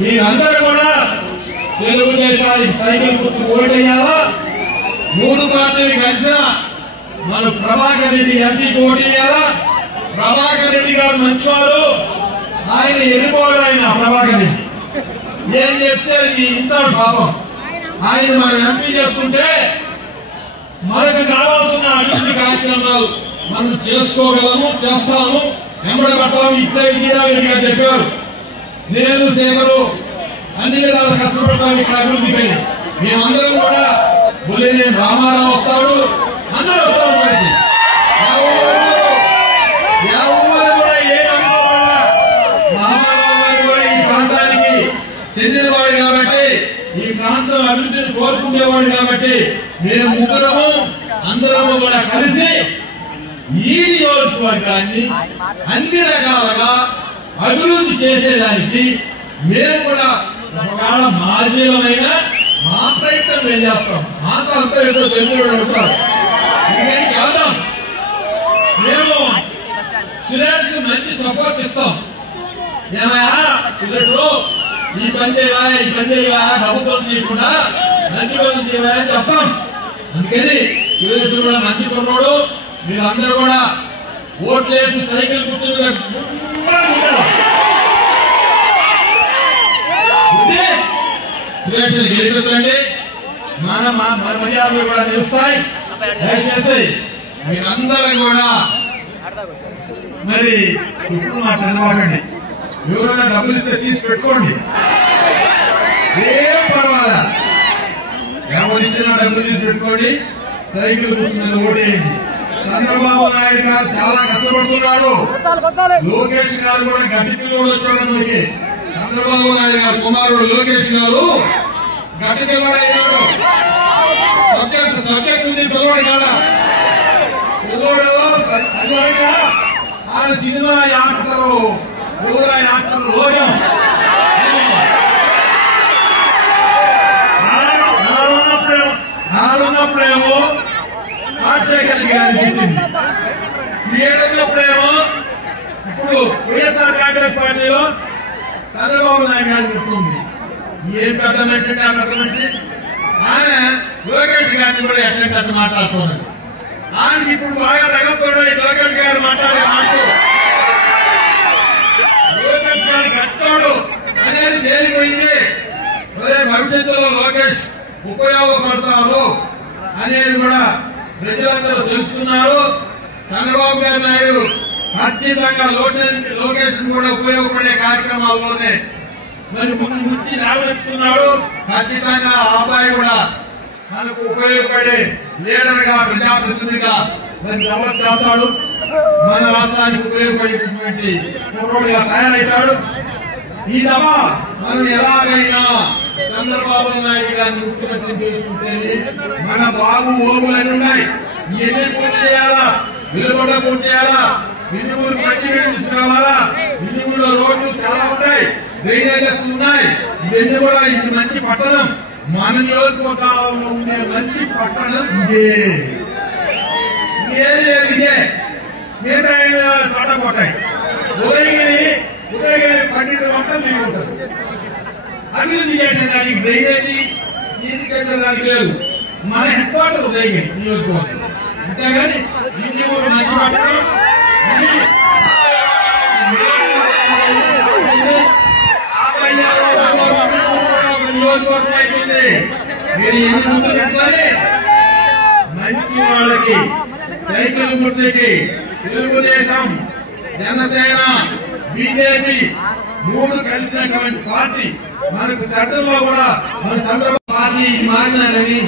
మీరందరూ కూడా తెలుగుదేశానికి సైకిల్ గుర్తు ఓటేయాలా. 3 పార్టీలు కలిసిన మన ప్రభాకర్ రెడ్డి ఎంపీకి ఓటేయాలా. ప్రభాకర్ రెడ్డి గారు మంచివారు, ఆయన వెళ్ళిపోయాడు. ఆయన ప్రభాకర్ రెడ్డి ఏం చెప్తే ఇంటాడు పాపం. ఆయన మనం ఎంపీ చేసుకుంటే మనకు కావాల్సిన అభివృద్ధి కార్యక్రమాలు మనం చేసుకోగలము, చేస్తాము, వెంబడబడతాము. ఇప్పుడే విజయరెడ్డి గారు చెప్పారు, నేను శేఖరు అన్ని విధాలు కష్టపడతాం ఇక్కడ అభివృద్ధిపై. మేమందరం కూడా బొల్లినేని రామారావు వస్తాడు, అందరూ వస్తాడు. మనకి ఎవరు కూడా ఏమనుకోవాలా. రామారావు గారు కూడా ఈ ప్రాంతానికి చెందినవాడు కాబట్టి, ఈ ప్రాంతం అభివృద్ధిని కోరుకునేవాడు కాబట్టి మేము ముగ్గురము అందరము కూడా కలిసి ఈ నియోజకవర్గాన్ని అన్ని రకాలుగా అభివృద్ధి చేసేదానికి మేము కూడా ఒకవేళ మాజీలమైన మా ప్రయత్నం మేము చేస్తాం. మాతో అంతా ఏదో తెలుగుతారు ఇక్కడికి వెళ్దాం. మేము సురేష్ కి మంచి సపోర్ట్ ఇస్తాం. ఏమయ్యా సురేష్ ఈ పని చేయవా, ఈ పని చేయవా, డబ్బు పని చేయకుండా మంచి పని చేయవా అని చెప్తాం. అందుకని సురేష్ కూడా మంచి కొన్నాడు. మీరందరూ కూడా ఓట్లు వేసి సైకిల్ గుర్తు మీద సురేష్ గెలిపించండి. మన మర్యాదలు కూడా నిలుస్తాయి. దయచేసి మీరందరూ కూడా మరి ఇప్పుడు మాట అనుకోకండి. ఎవరైనా డబ్బులు ఇస్తే తీసి పెట్టుకోండి, ఏం పర్వాలా. ఎవరు ఇచ్చిన డబ్బులు తీసి పెట్టుకోండి, సైకిల్ గుర్తు మీద ఓటేయండి. చంద్రబాబు నాయుడు గారు చాలా కష్టపడుతున్నాడు. లోకేష్ గారు కూడా గట్టి పిల్లలు వచ్చాడు. మనకి చంద్రబాబు నాయుడు గారు కుమారుడు లోకేష్ గారు గట్టి పిల్లవాడు అయ్యాడు. సబ్జెక్ట్ ఉంది పిల్లవాడు కాదా. పిల్లవాడు అదిగా ఆయన సినిమా యాక్టరు, ఊరా యాక్టర్ లోయం. నాలున్నప్పుడేమో రాజశేఖర్ గారిని చెప్పింది, ఏడున్నప్పుడేమో ఇప్పుడు వైఎస్ఆర్ కాంగ్రెస్ పార్టీలో చంద్రబాబు నాయుడు గారిని చెప్తుంది. ఏం పెద్ద మనిషి అంటే ఆ పెద్ద మనిషి. ఆయన లోకేష్ గారిని కూడా ఎట్లంటే మాట్లాడుతున్నాడు. ఆయనకి ఇప్పుడు బాగా తగ్గకుండా లోకేష్ గారు మాట్లాడే మాటలు, లోకేష్ గారు కట్టాడు అనేది తేలిపోయింది. భవిష్యత్తులో లోకేష్ ఉపయోగపడతారు అనేది కూడా ప్రజలందరూ తెలుసుకున్నారు. చంద్రబాబు గారు నాయుడు ఖచ్చితంగా లోకేష్ కూడా ఉపయోగపడే కార్యక్రమాల్లోనే మరి ముందు నుంచి నిలబెట్టుకున్నాడు. ఖచ్చితంగా ఆ అబ్బాయి కూడా మనకు ఉపయోగపడే లీడర్ గా, ప్రజాప్రతినిధిగా మరి డెవలప్ చేస్తాడు. మన రాష్ట్రానికి ఉపయోగపడేటటువంటి కుర్రోడుగా తయారవుతాడు. ఈ దఫా మనం ఎలాగైనా చంద్రబాబు నాయుడు గారిని ముఖ్యమంత్రి చేసుకుంటేనే మన బాగు ఓగులన్నీ ఉన్నాయి. ఇవన్నీ పూర్తి చేయాలా, వెలుగొండ పూర్తి చేయాలా, ఇంటిమూరు మంచి నీళ్ళు తీసుకురావాలా. ఇంటిమూరులో రోడ్లు చాలా ఉంటాయి, డ్రైనేజెస్ ఉన్నాయి. ఇవన్నీ కూడా ఇది మంచి పట్టణం. మన నియోజకవర్గంలో ఉండే మంచి పట్టణం ఇదే. ఇదే మిగతా పట్టపోతాయి. ఉదయగిరి 12 గంటలు తిరిగి ఉంటుంది. అభివృద్ధి చేసేదానికి డ్రైనేజీ నీటి కట్టడానికి లేదు. మన హెడ్ క్వార్టర్ ఉదయగిరి నియోజకవర్గం. అంతేగాని ఇంటి కూడా మంచి పట్టణం. నియోజకవర్గం అయిపోయింది. మీరు ఎన్ని ముందు పెట్టుకొని మంచి వాళ్ళకి, రైతుల గుర్తుకి, తెలుగుదేశం, జనసేన, బీజేపీ 3 కలిసినటువంటి పార్టీ. మనకు చట్టంలో కూడా మన చంద్రబాబు పార్టీ మారినారని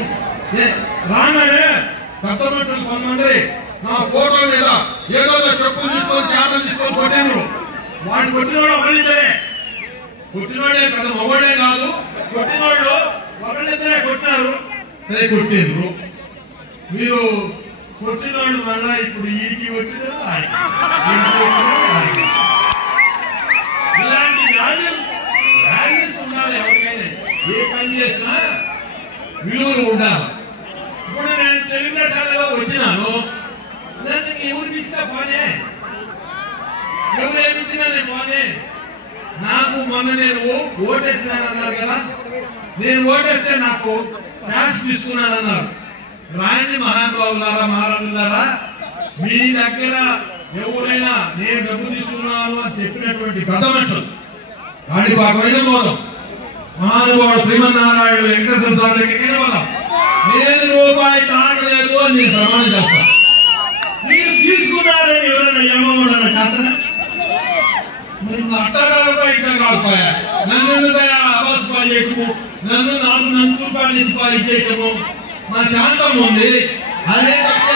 రాగానే కొత్త మనుషులు కొంతమంది నా ఫోటో మీద ఏదో చెప్పులు తీసుకొని చేతలు తీసుకొని కొట్టారు. వాడిని కొట్టినవాడు ఒకరిద్దరే, కొట్టినవాడే కదా, మగవాడే కాదు. కొట్టినవాడు ఒకరిద్దరే కొట్టినారు. సరే కొట్టిండ్రు. మీరు కొట్టినవాడు వల్ల ఇప్పుడు ఈడికి వచ్చిన ఇలాంటి వాల్యూస్ ఉండాలి. ఎవరికైనా ఏ పని చేసినా విలువలు ఉండాలి. ఇప్పుడు నేను తెలుగుదేశాలలో వచ్చినాను, నన్ను ఎవరికి ఇచ్చినా పోనే, ఎవరేమి ఇచ్చినా నేను పోనే. నాకు మొన్న నేను ఓటేసినానన్నారు కదా, నేను ఓటేస్తే నాకు ట్యాక్స్ తీసుకున్నానన్నారు. రాయండి మహానుభావులారా, మహారాజులారా, మీ దగ్గర ఎవరైనా నేను డబ్బు తీసుకున్నాను అని చెప్పినటువంటి పెద్ద మనుషులు కాణిపాకమైన పోదాం, మహానుభావుడు శ్రీమన్నారాయణ వెంకటేశ్వర స్వామి దగ్గరికి పోదాం, నేను రూపాయి తాగలేదు అని నేను ప్రమాణం చేస్తాను. మీరు తీసుకున్నారని ఎవరైనా ఏమవునా చేతనా? అట్టగాడుపా ఇట్లా కాడిపోయా, నన్ను ఎందుకయా అబాస్ పాలు చేయటము, నన్ను 4 రూపాయలు పాలు ఇచ్చేయటము, నా శాంతం ఉంది. అదే తప్పు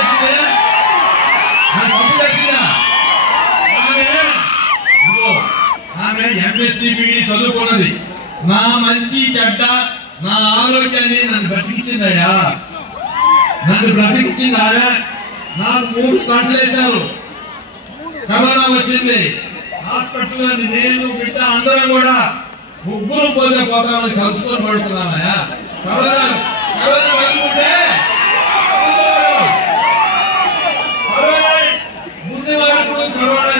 తప్పిందా? ఆమె ఎంఎస్సీ బీడీ చదువుకున్నది, నా మంచి చెడ్డ నా ఆరోగ్యాన్ని నన్ను బ్రతికించిందయ్యా, నన్ను బ్రతికించింది ఆమె. నాకు 3 స్టార్ట్లు వేశారు, కరోనా వచ్చింది, హాస్పిటల్లో నేను బిడ్డ అందరం కూడా ముగ్గురు పోతే పోతామని కలుసుకొని పడుతున్నానయ్యా. కరోనా వదులుకుంటే ముందు వరకు కరోనా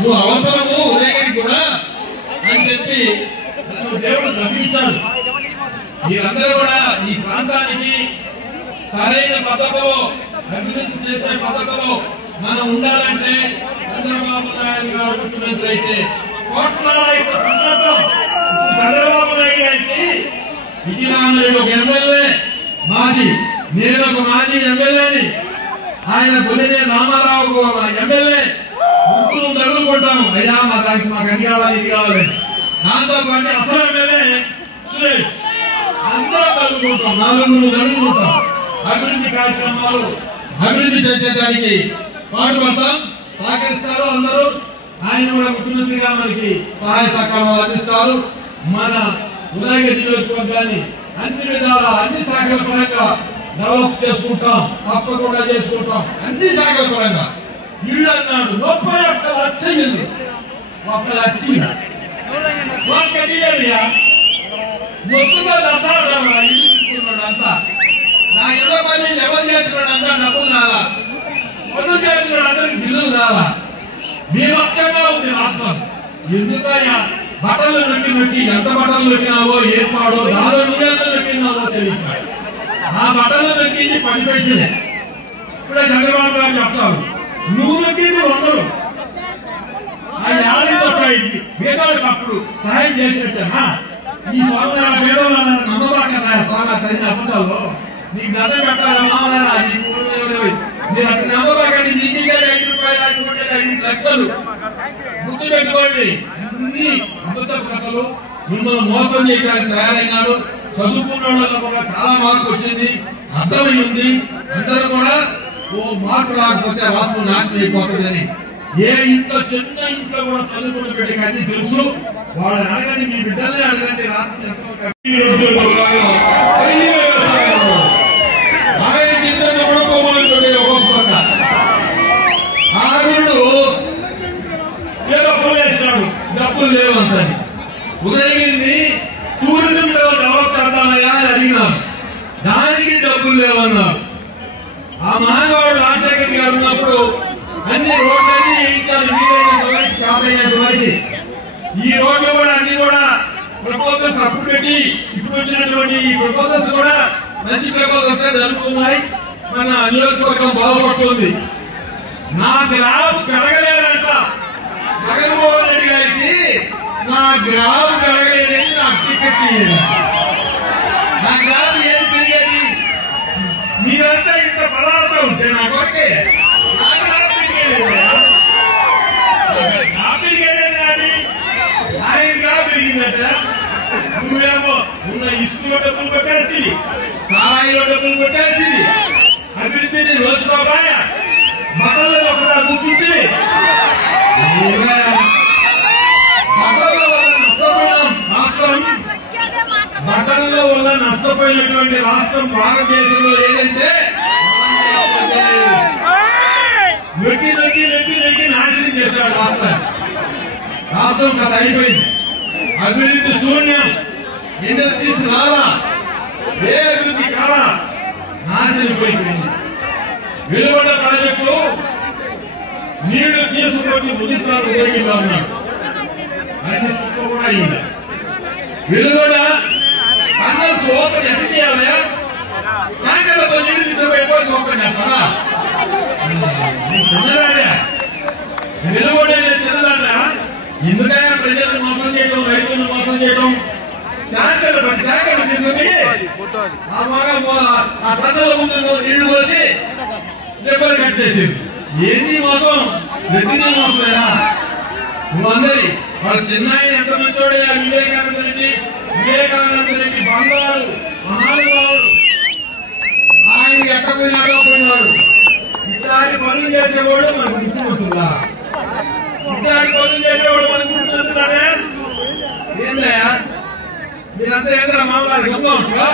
నువ్వు అవసరము ఉదయగిరి కూడా అని చెప్పి నన్ను దేవుడు బ్రతికించాడు. మీరందరూ కూడా ఈ ప్రాంతానికి సరైన పద్ధతిలో అభివృద్ధి చేసే పద్ధతిలో మనం ఉండాలంటే చంద్రబాబు నాయుడు గారు ముఖ్యమంత్రి అయితే చంద్రబాబు నాయుడు గారికి విజయరామరెడ్డి ఒక ఎమ్మెల్యే మాజీ, నేను ఒక మాజీ ఎమ్మెల్యేని, ఆయన బొలినే రామారావు ఎమ్మెల్యే, ముగ్గురు తగులుకుంటాము అయ్యా మాకు అది కావాలి ఇది కావాలి. దాంతో పాటు అసలు ఎమ్మెల్యే సురేష్, అందరం తగులుకుంటాం, 4 తగులుకుంటాం. అభివృద్ధి కార్యక్రమాలు అభివృద్ధి చేసేదానికి పాటుపడతాం, సహకరిస్తారు అందరూ. ఆయన కూడా ముఖ్యమంత్రిగా మనకి సహాయ సహకారాలు అందిస్తారు. మన ఉదయగిరి నియోజకవర్గాన్ని అన్ని విధాల అన్ని శాఖల పరంగా డెవలప్ చేసుకుంటాం, తప్పకుండా చేసుకుంటాం. అన్ని శాఖల పరంగా ఇళ్ళు అన్నాడు 31 లక్షల ఇల్లు, 1 లక్ష మొత్తంగా ఇల్లు తీసుకున్నాడు అంతా. నా 20 మంది లెవెల్ చేస్తున్నాడు అంతా, డబ్బులు రాలా, పనులు చేస్తున్నాడు అందరికి బిల్లులు రాలా. బీభత్సంగా ఉంది రాష్ట్రం. ఎందుకయ్యా బట్టలు నొక్కి ఎంత బట్టలు నొక్కినావో ఏం పాడో, దానిలో నువ్వెంత నొక్కినావో తెలియదు. ఆ బట్టలు నొక్కింది 10 పైసలే. ఇప్పుడే చంద్రబాబు గారు చెప్తారు, నువ్వు నొక్కింది 100. ఆ యాడితో పేదవాళ్ళకి అప్పుడు సహాయం చేసినట్టేనా? ఈ స్వామి పేదవాళ్ళ నమ్మబాగా స్వామి కలిగిన అబద్ధాల్లో నీకు దండ పెట్టాలమ్మా, మీరు అక్కడ నమ్మబాకండి. నీకు 5 రూపాయలు 5 లక్షలు గుర్తు పెట్టుకోండి. అన్ని అబద్ధ కథలు, మిమ్మల్ని మోసం చేయడానికి తయారైనాడు. చదువుకున్న వాళ్ళలో కూడా చాలా మార్పు వచ్చింది, అర్థమైంది. అందరూ కూడా మార్పు రాకపోతే రాష్ట్రం నాశనం అయిపోతుందని. ఏ ఇంట్లో చిన్న ఇంట్లో కూడా చదువుకున్న బిడ్డకి అన్ని తెలుసు. వాళ్ళని అడగండి, మీ బిడ్డల్ని అడగండి. రాష్ట్రం ఆరుడు ఏదో పోలేసినాడు, డబ్బులు లేవంతని. ఉదయగిరిని టూరిజం డెవలప్ చేద్దామయ్యా అని అడిగినాం, దానికి డబ్బులు లేవన్నారు. ఆ మహానుభావుడు రాజశేఖర్ గారు ఉన్నప్పుడు అన్ని రోడ్లన్నీ వేయించారు, వీలైనంత వరకు కాదైనంత వరకు. ఈ రోడ్లు కూడా అన్ని కూడా ప్రపోజల్స్ అప్పుడు పెట్టి ఇప్పుడు వచ్చినటువంటి ఈ ప్రపోజల్స్ కూడా మంచి ప్రపోజల్స్ జరుగుతున్నాయి. మన నియోజకవర్గం బాగుపడుతుంది. నా గ్రామం పెరగలేదంట జగన్మోహన్ రెడ్డి గారికి, నా గ్రామం పెరగలేదని నాకు టికెట్ ఇయ్యేది. నా గ్రామం ఏం పెరిగేది? మీరంతా ఇంత పదార్థం ఉంటే నా కొరకే నా గ్రామం పెరిగేది. నా పెరిగేది అది ఆయన గ్రామం పెరిగిందట. నువ్వేమో ఉన్న ఇసుకలో డబ్బులు కొట్టేస్తుంది, సారాయిలో డబ్బులు కొట్టేస్తుంది, అభివృద్ధిని రోజుకోబాయా బట్టల్లో ఒకటా కూర్చుంటుంది. బట్టల్లో వల్ల నష్టపోయినటువంటి రాష్ట్రం భారతదేశంలో ఏదంటే నొక్కి నొక్కి నొక్కి నొక్కి నాశనం చేశాడు రాష్ట్రాన్ని. రాష్ట్రం కథ అయిపోయింది. అభివృద్ధి శూన్యం, ఇండస్ట్రీస్ రాలా, ఏ అభివృద్ధి కాలా, నాశనమైపోయింది. వెలుగొండ ప్రాజెక్టు నీళ్లు తీసుకొచ్చి ఉదితాలు ఉపయోగిస్తా ఉన్నాడు. అన్ని చుట్టూ కూడా అయింది. వీళ్ళు కూడా అందరూ సోపని ఎట్లా చేయాలి? ట్యాంకర్లతో నీళ్లు తీసుకుపోయి సోపని కదా చిన్నదాడా వీళ్ళు కూడా చిన్నదాడా. ఎందుకైనా ప్రజలను మోసం చేయడం, రైతులను మోసం చేయడం. ట్యాంకర్లు ప్రతి ట్యాంకర్లు తీసుకుని ఆ టన్నుల ముందు నీళ్లు పోసి దెబ్బలు కట్టేసింది. ఏంది మోసం? ప్రతిదీ మోసమేనా? నువ్వందరి వాళ్ళ చిన్నాయి ఎంత మంచోడయ్యా. వివేకానంద రెడ్డి బంగారు మహానుభావుడు. ఆయన ఎక్కడ పోయినాడో పోయినాడు. ఇట్లాంటి పనులు చేసేవాడు మనకు గుర్తుకుంటుందా? ఇట్లాంటి పనులు చేసేవాడు మనకు గుర్తుకుంటున్నాడే? ఏందయ్యా మీరంతా ఏదైనా మామూలు గొప్ప ఉంటా?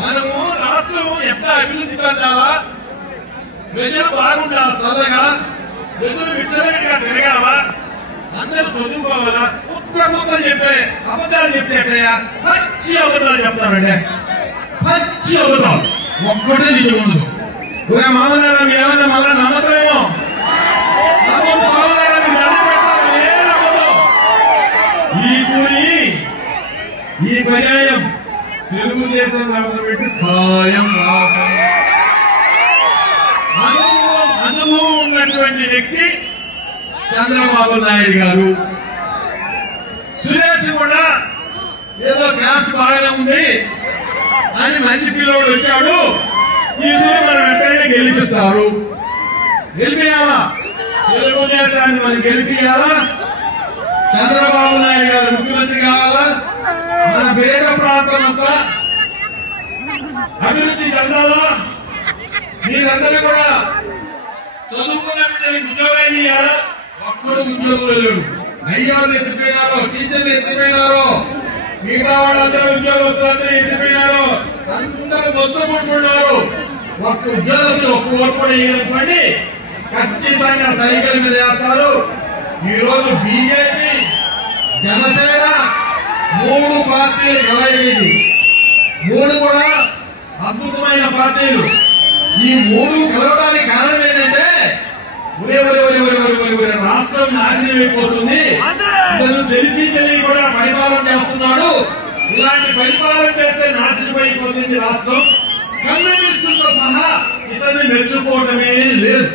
మనము రాష్ట్రము ఎట్లా అభివృద్ధి చెందాలా, ప్రజలు బాగుండాలా, చల్లగా ప్రజలు విచ్చలవిడిగా పెరగాలా, అందరూ చదువుకోవాలా. ఉత్తరం చెప్పే అబద్ధాలు చెప్తేటయ్యా పచ్చి అబద్ధాలు చెప్తారండి. పచ్చి అబద్ధాలు ఒక్కటే నిజం ఉండదు. మామూలుగా మీరు ఏమన్నా మళ్ళా నమ్మకమేమో ఈ పర్యాయం తెలుగుదేశం గవర్నమెంట్ ఖాయం. అనుభవం ఉన్నటువంటి వ్యక్తి చంద్రబాబు నాయుడు గారు. సురేష్ కూడా ఏదో క్యాస్ట్ బాగానే ఉంది అని మంచి పిల్లోడు వచ్చాడు. ఈ దూరం మనం వెంటనే గెలిపిస్తారు. గెలిపియాలా? తెలుగుదేశాన్ని మనం గెలిపియాలా? చంద్రబాబు నాయుడు గారు ముఖ్యమంత్రి కావాలా? మన పేద ప్రాంతం అంతా అభివృద్ధి చెందాలా? మీరందరూ కూడా చదువుకున్న బిడ్డలకు ఉద్యోగాలు ఇవ్వాలా? ఒక్కడు ఉద్యోగులు లేడు. అయ్యోళ్ళు ఎత్తిపోయినారు, టీచర్లు ఎత్తిపోయినారు, మిగతా వాళ్ళందరూ ఉద్యోగస్తులందరూ ఎత్తిపోయినారు. అందరూ మొత్తం పుట్టుకున్నారు. ఒక్క ఉద్యోగస్తులు ఒక్క ఓటు కూడా వేయలేకపోండి. ఖచ్చితంగా సైకిల్ మీద వేస్తారు. ఈ రోజు బీజేపీ, జనసేన 3 పార్టీలు కలయిపోయింది. 3 కూడా అద్భుతమైన పార్టీలు. ఈ 3 కలవడానికి కారణం ఏంటంటే రాష్ట్రం నాశనం అయిపోతుంది. ఇతను తెలిసి కూడా పరిపాలన చేస్తున్నాడు. ఇలాంటి పరిపాలన చేస్తే నాశనం అయిపోతుంది రాష్ట్రం. కమ్యూనిస్టులతో సహా ఇతన్ని మెచ్చుకోవటమే లేదు.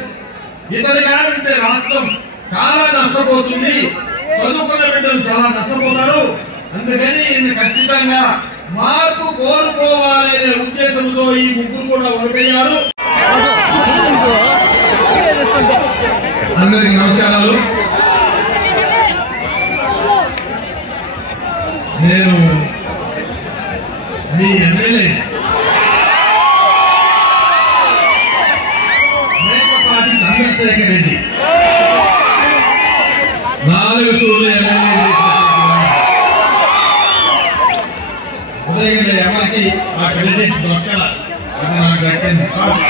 ఇతని కాదంటే రాష్ట్రం చాలా నష్టపోతుంది. చదువుకున్న బిడ్డలు చాలా నష్టపోతారు. అందుకని ఖచ్చితంగా మార్పు కోరుకోవాలనే ఉద్దేశంతో ఈ 3 కూడా ఓడిపోయారు. అందరికీ నమస్కారాలు. నేను మీ ఎమ్మెల్యే మేకపాటి చంద్రశేఖర్ రెడ్డి. 4 తూర్లు ఎమ్మెల్యే ఉదయం ఎవరికి ఆ క్రెడిట్ దొక్కల. అది నాకు దక్కింది కాదు.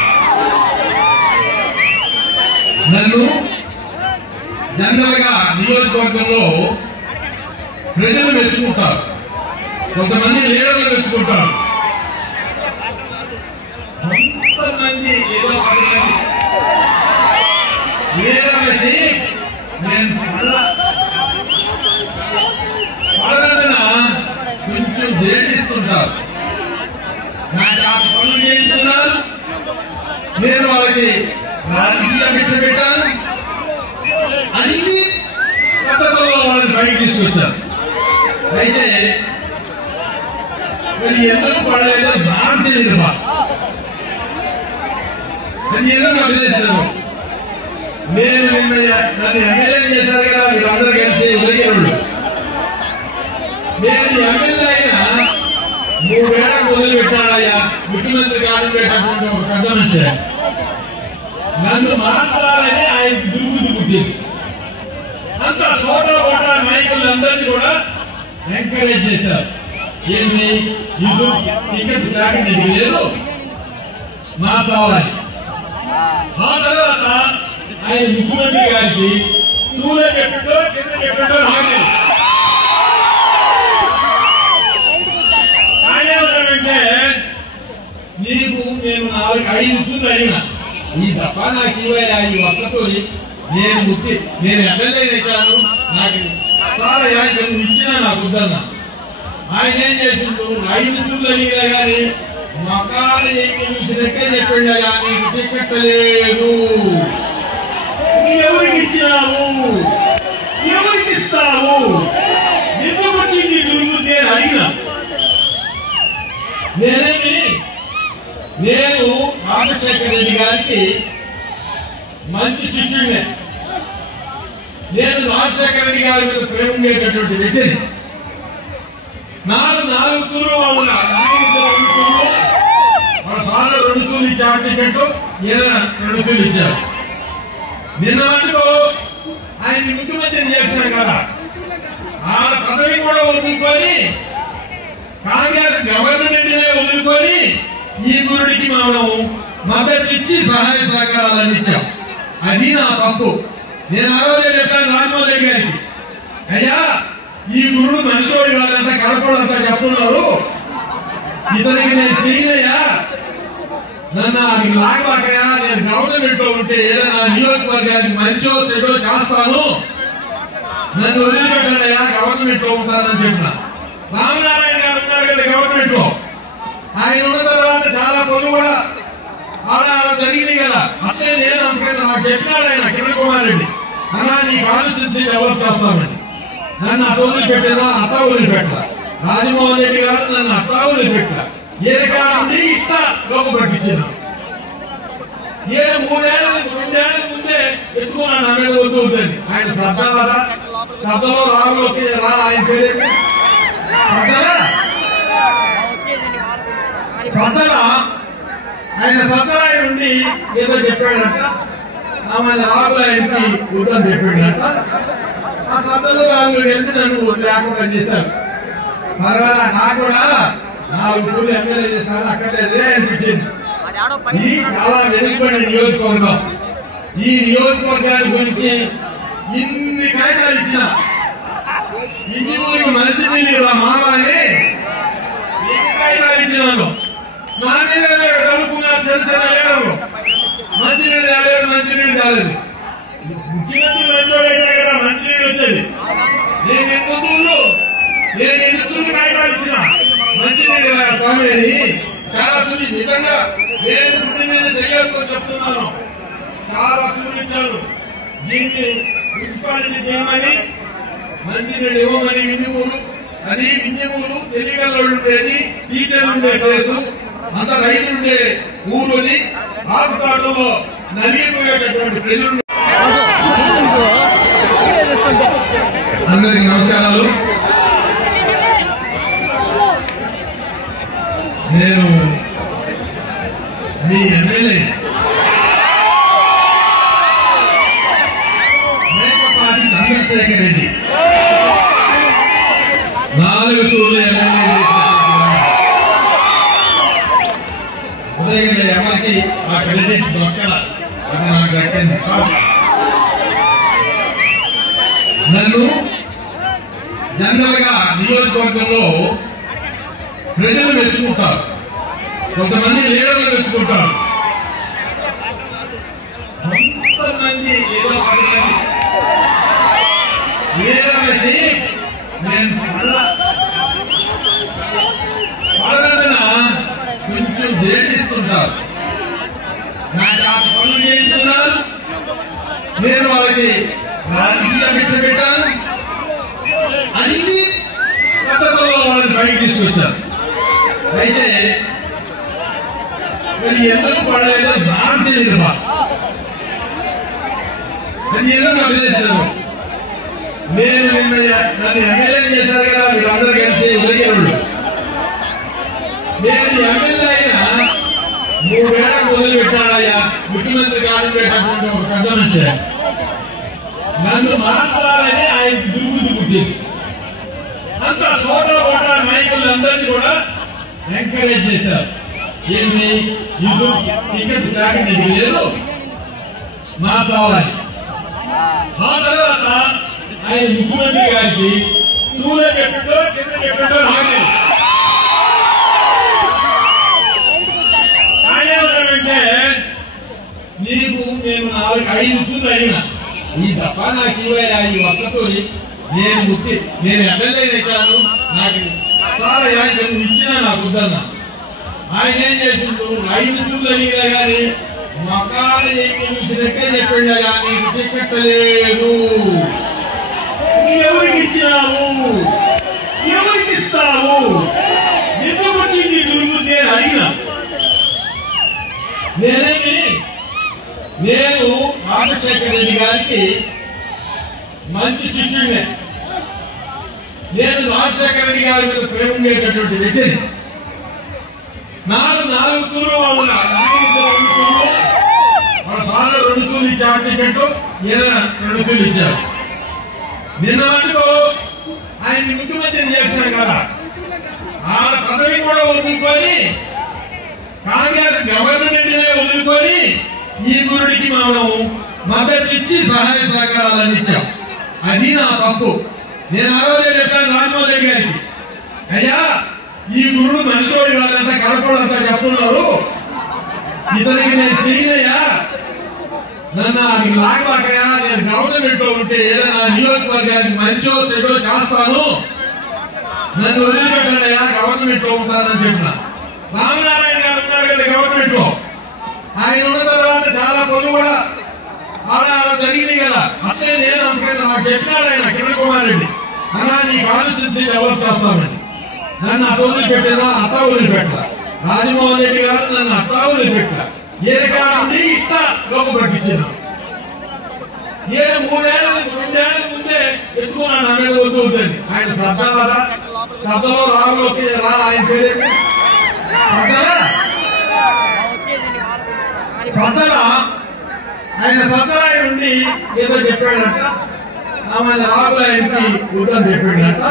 నన్ను జనరల్ గా నియోజకవర్గంలో ప్రజలు మెచ్చుకుంటారు, కొంతమంది లీడర్లు మెచ్చుకుంటారు, కొంతమంది ఏదో 10 మంది లీడర్లకి నేను పడనందున కొంచెం ద్వేషిస్తుంటారు. నాకు ఆ పనులు చేయిస్తున్నారు. నేను వాళ్ళకి రాజకీయ భిక్ష పెట్టాను. అన్ని పద్ధతుల్లో వాళ్ళని బయట తీసుకొచ్చాను. అయితే మరి ఎందుకు పడలేదో నాకు తెలియదు. అది ఎందుకు అభినందించదు. నేను నిన్న నన్ను ఎమ్మెల్యే చేశారు కదా మీరందరూ కలిసి ఉదయరుడు. నేను ఎమ్మెల్యే అయినా 3 ఏళ్ళకు మొదలు పెట్టాడయ్యా ముఖ్యమంత్రి కాదు పెట్టినటువంటి ఒక పెద్ద మనిషి. నన్ను మాట్లాడాలని ఆయన దుర్బుద్ధి పుట్టింది. అంత చోట నాయకులందరినీ కూడా ఎంకరేజ్ చేశారు. ఏంటి ఇది టికెట్ చాకరీ లేదు మాట్లాడాలి. ఆ తర్వాత ఆయన ముఖ్యమంత్రి గారికి చూలే చెప్పిటో కింద చెప్పిటో ఆయన వాళ్ళకి 5 తూర్లు అడిగిన ఈ తప్ప నాకు ఇవయ్యా ఈ ఒక్కతో నేను ఎమ్మెల్యే అవుతాను నాకు చాలా ఇచ్చినా నాకు వద్దన్నా. ఆయన ఏం చేసిండు 5 తూర్లు అడిగినా కానీ మొక్కలు చూసినట్టే చెప్పిండా కానీ టికెట్ లేదు. ఎవరికి ఇచ్చినావు, ఎవరికి ఇస్తావు, ఎందుకు వచ్చింది గురుమూర్తి అని అడిగినా. నేను రాజశేఖర రెడ్డి గారికి మంచి శిష్యుడినే. నేను రాజశేఖర రెడ్డి గారి మీద ప్రేమ ఉండేటటువంటి వ్యక్తిని. 4 తూర్లు వాళ్ళు 2 తూర్లు వాళ్ళ ఫాదర్ 2 తూర్లు ఇచ్చాడు టికెట్, ఈయన 2 తూర్లు ఇచ్చాడు. నిన్న మటుకు ఆయన ముఖ్యమంత్రిని చేసినాం కదా, ఆ పదవి కూడా వదులుకొని కాంగ్రెస్ గవర్నమెంట్ వదులుకొని ఈ గురుడికి మనం మద్దతు ఇచ్చి సహాయ సహకారాలు అందించాం. అది నా తప్పు. నేను ఆ రోజే చెప్పాను రాజమోహన్ రెడ్డి గారికి, అయ్యా ఈ గురుడు మంచోడు కాదంట, కడపడంతా చెప్తున్నారు, ఇతనికి నేను చేయనయ్యా, నన్ను అది లాగబాకయా, నేను గవర్నమెంట్ లో ఉంటే ఏదైనా నియోజకవర్గానికి మంచో చెడో చేస్తాను, నన్ను వదిలిపెట్టండి అయ్యా, గవర్నమెంట్ లో ఉంటానని చెప్పిన. రామనారాయణ గారు ఉన్నారు కదా గవర్నమెంట్ లో, ఆయన ఉన్న తర్వాత చాలా పనులు కూడా ఆడ జరిగింది కదా. అంటే నేను అందుకని నాకు చెప్పినాడు ఆయన కిరణ్ కుమార్ రెడ్డి, అన్నా నీ కాన్స్టిట్యూన్సీ డెవలప్ చేస్తామని. నన్ను అట్ట వదిలిపెట్టినా అట్టా వదిలిపెట్టా. రాజమోహన్ రెడ్డి గారు నన్ను అట్టా వదిలిపెట్టా. ఏ కాడ నుండి ఇట్లా లోపు పట్టించిన 2 ఏళ్ల ముందే ఎత్తుకున్నాను నా మీద వద్దు వద్దని. ఆయన శ్రద్ధ కదా, శ్రద్ధలో రావులోకి రా, ఆయన పేరేంటి శ్రద్ధగా ఆయన శ్రద్ధరాయి నుండి ఏదో చెప్పాడంట, ఆమె రాహుల్ ఆయనకి వద్దని చెప్పాడంట. ఆ శ్రద్ధలో రాహుల్ వెళ్తే నన్ను లేకుండా చేశారు. తర్వాత నాకు కూడా 4 తూర్లు ఎమ్మెల్యే చేశారు, అక్కర్లేదే అనిపించింది. ఇది చాలా వెనుకబడిన నియోజకవర్గం. ఈ నియోజకవర్గాన్ని గురించి ఇన్ని కాగితాలు ఇచ్చిన, ఇంటి ఊరికి మంచినీళ్ళు ఇలా మారాలని ఎన్ని కాగితాలు ఇచ్చినాను. నా మీద కలుపుకున్నారు చిన్న లీడర్లు, మంచినీళ్ళు తేలేదు, మంచినీళ్ళు తేలేదు. ముఖ్యమంత్రి మంచోడైతే కదా మంచినీళ్ళు వచ్చేది. నేను ఎన్ని తూర్లు కాగితాలు ఇచ్చిన మంచినీళ్ళు స్వామి అని చాలా తూర్లు నిజంగా నేను గుడి మీద చేయాల్సి చెప్తున్నాను. చాలా తూర్లు ఇచ్చాను. దీన్ని మున్సిపాలిటీ చేయమని, మంచినీళ్ళు ఇవ్వమని. వింజమూరు, అది వింజమూరు తెలియగల్లోళ్ళు ఉండేది, టీచర్లు ఉండే ప్లేసు, అంత రైతులు ఉండే ఊరు అని ఆపుతాటలో నలిగిపోయేటటువంటి ప్రజలు. అందరికి నమస్కారాలు. నేను మీ ఎమ్మెల్యే మేకపాటి చంద్రశేఖర్ రెడ్డి 4 తూర్లు ఎమ్మెల్యే ఉదయం ఎవరికి ఆ క్రెడిట్ దొక్కల, అది నాకు దక్కింది కాదు. నన్ను జనరల్ గా నియోజకవర్గంలో ప్రజలు మెచ్చుకుంటారు, కొంతమంది లీడర్లు మెచ్చుకుంటారు, కొంతమంది ఏదో 10 మంది లీడర్లకి నేను పడదన కొంచెం ద్వేషిస్తుంటారు. నాకు ఆ పనులు చేయిస్తున్నారు, నేను వాళ్ళకి రాజకీయ భిక్ష పెట్టాను, అన్ని పద్ధతుల్లో వాళ్ళని బయట తీసుకొచ్చారు. అయితే మరి ఎందుకు పడలేదో నాకు తెలియదు. అది ఎందుకు అభినందించలేదు. నేను నిన్న నన్ను ఎమ్మెల్యే చేశారు కదా వీళ్ళందరూ కలిసి ఉదయరుడు. నేను ఎమ్మెల్యే అయినా 3 ఏళ్లకు వదిలిపెట్టాడయ్యా ముఖ్యమంత్రి కాడిపోయేటటువంటి ఒక పెద్ద మనిషి. నన్ను మాట్లాడాలని ఆయన దుర్బుద్ధి పుట్టింది. అంత చోట నాయకులందరినీ కూడా ఎంకరేజ్ చేశారు. ఏంటి ఇది టికెట్ జాకెట్ లేదు మాట్లాడాలి. ఆ తర్వాత ఆయన ముఖ్యమంత్రి గారికి చూలే చెప్పిటో కింద చెప్పిటో ఆయన వాళ్ళకి 5 ఇచ్చులు అడిగిన ఈ తప్ప నాకు ఇవయ్యా ఈ ఒక్కతో నేను ఎమ్మెల్యే ఇచ్చాను నాకు చాలా ఇచ్చినా నాకు వద్దన్న ఆయన ఏం చేసిండు 5 ఇచ్చులు అడిగినా కానీ మకాలు చూసినట్టే చెప్పిండా కానీ టికెట్ లేదు ఎవరికి ఇచ్చినావు ఎవరికి ఇస్తావు ఎందుకు వచ్చింది తిరుగుతే అడిగిన నేను రాజశేఖర రెడ్డి గారికి మంచి శిష్యుడినే నేను రాజశేఖర రెడ్డి గారి మీద ప్రేమ ఉండేటటువంటి వ్యక్తిని నాలుగు తూర్లు వాళ్ళు వాళ్ళ ఫాదర్ 2 తూర్లు ఇచ్చాడు టికెట్ ఈయన 2 తూర్లు ఇచ్చాడు నిన్న మటుకు ఆయన ముఖ్యమంత్రిని చేసినాం కదా ఆ పదవి కూడా వదులుకొని కాంగ్రెస్ గవర్నమెంట్ వదులుకొని ఈ గురుడికి మనం మద్దతు ఇచ్చి సహాయ సహకారాలు ఇచ్చాం అది నా తప్పు నేను ఆ రోజే చెప్పాను రాజమోహన్ రెడ్డి గారికి అయ్యా ఈ గురుడు మంచోడు కాదంట కడపడు అంతా చెప్తున్నారు ఇతనికి నేను చేయనయ్యా నన్ను అది లాగబాకయా నేను గవర్నమెంట్ లో ఉంటే ఏదైనా నియోజకవర్గానికి మంచో చెడో చేస్తాను నన్ను వదిలిపెట్టండి అయ్యా గవర్నమెంట్ లో ఉంటానని చెప్పిన రామనారాయణ గారు ఉన్నారు కదా గవర్నమెంట్ లో ఆయన ఉన్న తర్వాత చాలా పనులు కూడా ఆడ జరిగింది కదా అంటే నేను అందుకని నాకు చెప్పినాడు ఆయన కిరణ్ కుమార్ రెడ్డి అన్నా నీ కాన్స్టిట్యూన్సీ డెవలప్ చేస్తామని నన్ను అట్ట వదిలిపెట్టినా అట్టా వదిలిపెట్టా రాజమోహన్ రెడ్డి గారు నన్ను అట్టా వదిలిపెట్టా ఏ కారణం ఇట్లా లోపు పట్టించిన ఏ 2 ఏళ్ల ముందే ఎత్తుకున్నాను నా మీద వద్దు వద్దని ఆయన సభలో రావులోకి ఆయన పేరేమి సద్దలా ఆయన సద్దరాయి నుండి ఏదో చెప్పాడంట ఆమె రాహుల్ ఆయనకి వద్దని చెప్పాడంట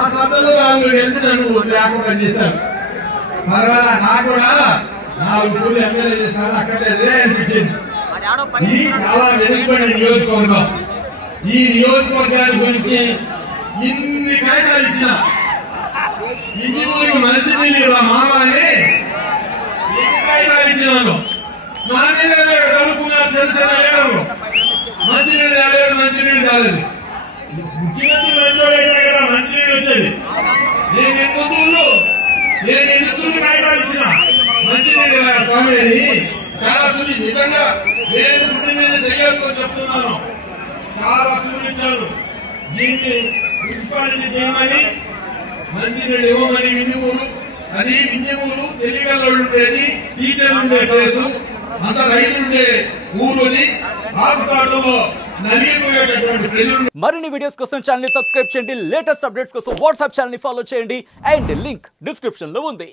ఆ సద్దలో రాహుల్ వెళ్తే నన్ను లేకుండా చేశారు పర్వాలా నాకు కూడా 4 తూర్లు ఎమ్మెల్యే చేశారు అక్కడే అనిపించింది ఇది చాలా వెనుకబడిన నియోజకవర్గం ఈ నియోజకవర్గాన్ని గురించి ఇన్ని కాగితాలు ఇచ్చిన ఇంటి ఊరికి మంచి నీళ్ళు మావాని ఎన్ని కాగితాలు ఇచ్చినాను నా మీద కలుపుకున్నారు చిన్న ఏడలు మంచినీళ్ళు కాలేదు మంచినీళ్ళు కాలేదు ముఖ్యమంత్రి మంచోడే కదా మంచినీళ్ళు వచ్చేది నేను ఎన్ని తూర్లు కాగితాలు ఇచ్చిన మంచినీళ్ళు స్వామి చాలా తూర్లు నిజంగా నేను గుడి మీద చేయాల్సి చెప్తున్నాను చాలా తూర్లు ఇచ్చాను దీన్ని మున్సిపాలిటీ చేయమని మంచినీళ్ళు ఇవ్వమని విన్నిమూరు అది విన్నిమూరు తెలియగలవాళ్ళు ఉండేది టీచర్లు ఉండే ప్లేసు అంత రైతులుండే ఊరుని ఆపుతాటలో నలిగిపోయేటటువంటి ప్రజలు. మరిన్ని వీడియోస్ కోసం ఛానల్ ని సబ్స్క్రైబ్ చేయండి. లేటెస్ట్ అప్డేట్స్ కోసం వాట్సాప్ ఛానల్ ని ఫాలో చేయండి అండ్ లింక్ డిస్క్రిప్షన్ లో ఉంది.